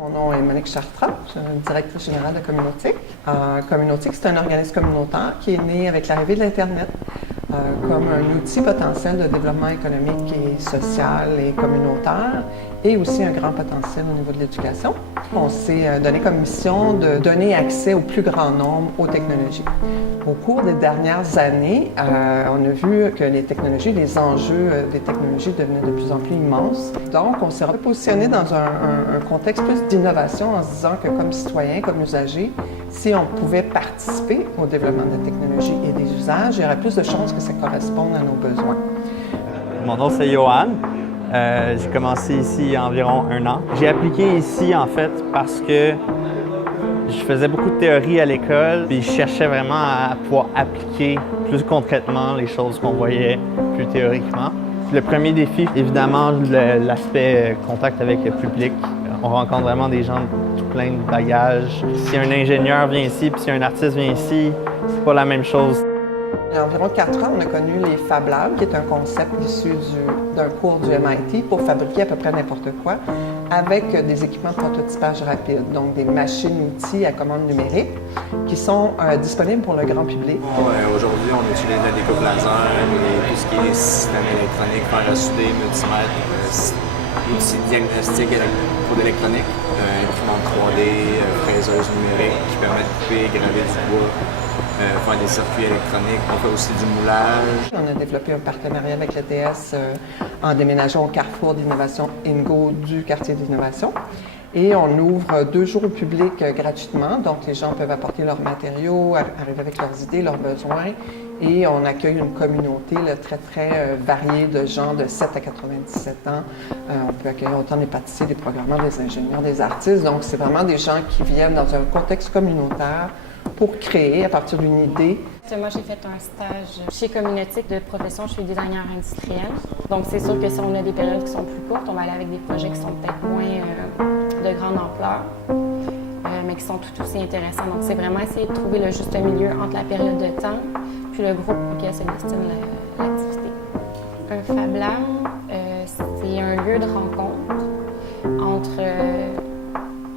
Mon nom est Monique Chartrand, je suis directrice générale de Communautique. Communautique, c'est un organisme communautaire qui est né avec l'arrivée de l'Internet comme un outil potentiel de développement économique et social et communautaire et aussi un grand potentiel au niveau de l'éducation. On s'est donné comme mission de donner accès au plus grand nombre aux technologies. Au cours des dernières années, on a vu que les technologies, les enjeux des technologies devenaient de plus en plus immenses. Donc, on s'est repositionné dans un contexte plus d'innovation en se disant que comme citoyens, comme usagers, si on pouvait participer au développement de la technologie et des usages, il y aurait plus de chances que ça corresponde à nos besoins. Mon nom, c'est Johan. J'ai commencé ici il y a environ 1 an. J'ai appliqué ici, en fait, parce que je faisais beaucoup de théorie à l'école, puis je cherchais vraiment à pouvoir appliquer plus concrètement les choses qu'on voyait plus théoriquement. Le premier défi, évidemment, l'aspect contact avec le public. On rencontre vraiment des gens de tout plein de bagages. Si un ingénieur vient ici, puis si un artiste vient ici, c'est pas la même chose. Il y a environ 4 ans, on a connu les Fab Labs, qui est un concept issu d'un cours du MIT pour fabriquer à peu près n'importe quoi avec des équipements de prototypage rapide, donc des machines-outils à commande numérique qui sont disponibles pour le grand public. Aujourd'hui, on utilise la découpe laser, tout ce qui est système électronique, fer à souder, multimètre, outils de diagnostic pour l'électronique, imprimante 3D, fraiseuse numérique qui permet de couper, graver du bois. Faire des circuits électroniques, on fait aussi du moulage. On a développé un partenariat avec l'ETS en déménageant au carrefour d'innovation INGO du quartier d'innovation. Et on ouvre 2 jours au public gratuitement, donc les gens peuvent apporter leurs matériaux, arriver avec leurs idées, leurs besoins. Et on accueille une communauté très variée de gens de 7 à 97 ans. On peut accueillir autant des pâtissiers, des programmeurs, des ingénieurs, des artistes. Donc c'est vraiment des gens qui viennent dans un contexte communautaire pour créer à partir d'une idée. Moi, j'ai fait un stage chez Communautique de profession, je suis designer industriel. Donc, c'est sûr que si on a des périodes qui sont plus courtes, on va aller avec des projets qui sont peut-être moins de grande ampleur, mais qui sont tout aussi intéressants. Donc, c'est vraiment essayer de trouver le juste milieu entre la période de temps puis le groupe auquel se destine l'activité. Un Fab Lab, c'est un lieu de rencontre entre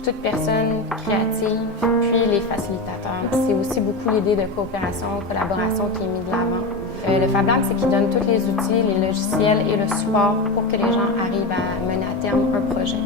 toute personne créative, puis les facilitateurs. C'est aussi beaucoup l'idée de coopération, collaboration qui est mise de l'avant. Le Fab Lab, c'est qu'il donne tous les outils, les logiciels et le support pour que les gens arrivent à mener à terme un projet.